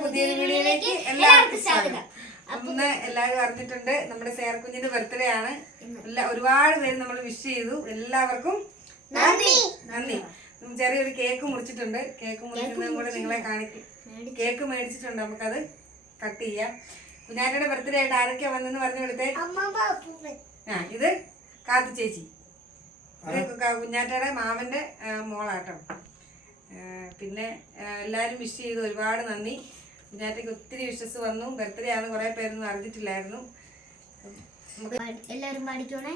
പുതിയൊരു വീഡിയോയിലേക്ക് എല്ലാവർക്കും സ്വാഗതം. അന്ന് എല്ലാവരും അറിഞ്ഞിട്ടുണ്ട് നമ്മുടെ സേറക്കുഞ്ഞിന്റെ ബർത്ത്ഡേ ആണ്. ഒരുപാട് പേര് നമ്മൾ വിഷ് ചെയ്തു. എല്ലാവർക്കും നന്ദി. ചെറിയൊരു കേക്ക് മുറിച്ചിട്ടുണ്ട്. കേക്ക് മുറിക്കുന്നതും കൂടെ നിങ്ങളെ കാണിക്കും. കേക്ക് മേടിച്ചിട്ടുണ്ട്, നമുക്കത് കട്ട് ചെയ്യാം. കുഞ്ഞാറ്റയുടെ ബർത്ത്ഡേ ആയിട്ട് ആരൊക്കെയാ വന്നെന്ന് പറഞ്ഞു കൊടുത്തേ. ഇത് കാത്തു ചേച്ചി, കുഞ്ഞാറ്റയുടെ മാമന്റെ മോളാട്ടോ. പിന്നെ എല്ലാവരും വിഷ് ചെയ്തു, ഒരുപാട് നന്ദി. കുഞ്ഞാറ്റയ്ക്ക് ഒത്തിരി വിഷസ് വന്നു. ബർത്ത്ഡേ ആണ്, കുറെ പേരൊന്നും അറിഞ്ഞിട്ടില്ലായിരുന്നു. എല്ലാവരും പഠിക്കണേ.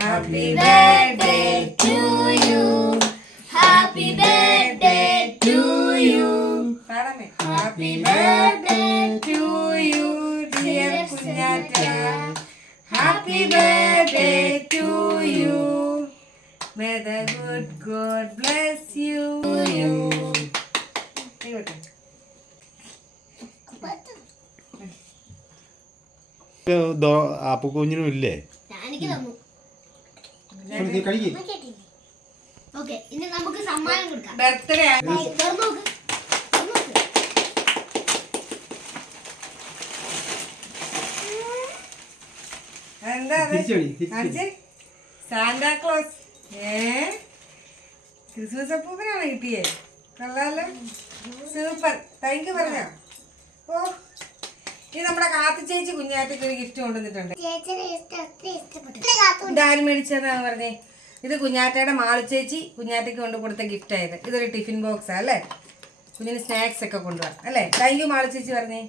Happy birthday to you, happy birthday to you, പാടമേ. Happy birthday to you dear Kunjatta, happy birthday to you. May the good God bless you. Appu കുഞ്ഞിനും ഇല്ലേ? ഇനി നമുക്ക് സമ്മാനം കൊടുക്കാം. ബർത്ത്ഡേ എന്താ സാന്റാക്ലോസ്? ക്രിസ്മസ് അപ്പൂപ്പനാണ് കിട്ടിയേ. കൊള്ളാലോ, സൂപ്പർ. താങ്ക് യു പറഞ്ഞോ. ഓ, ഇത് നമ്മുടെ കാത്തു ചേച്ചി കുഞ്ഞാറ്റയ്ക്ക് ഒരു ഗിഫ്റ്റ് കൊണ്ടുവന്നിട്ടുണ്ട്. ഇതാരും മേടിച്ചതെന്നാണ് പറഞ്ഞേ. ഇത് കുഞ്ഞാറ്റയുടെ മാളു ചേച്ചി കുഞ്ഞാറ്റയ്ക്ക് കൊണ്ട് കൊടുത്ത ഗിഫ്റ്റ് ആയത്. ഇതൊരു ടിഫിൻ ബോക്സാ അല്ലേ? കുഞ്ഞിന് സ്നാക്സ് ഒക്കെ കൊണ്ടുപോകാം അല്ലേ? താങ്ക് യു മാളു ചേച്ചി പറഞ്ഞേ.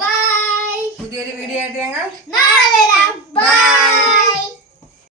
ബൈ. പുതിയൊരു വീഡിയോ ആയിട്ട് ഞങ്ങൾ നാളെ വരാം. ബൈ.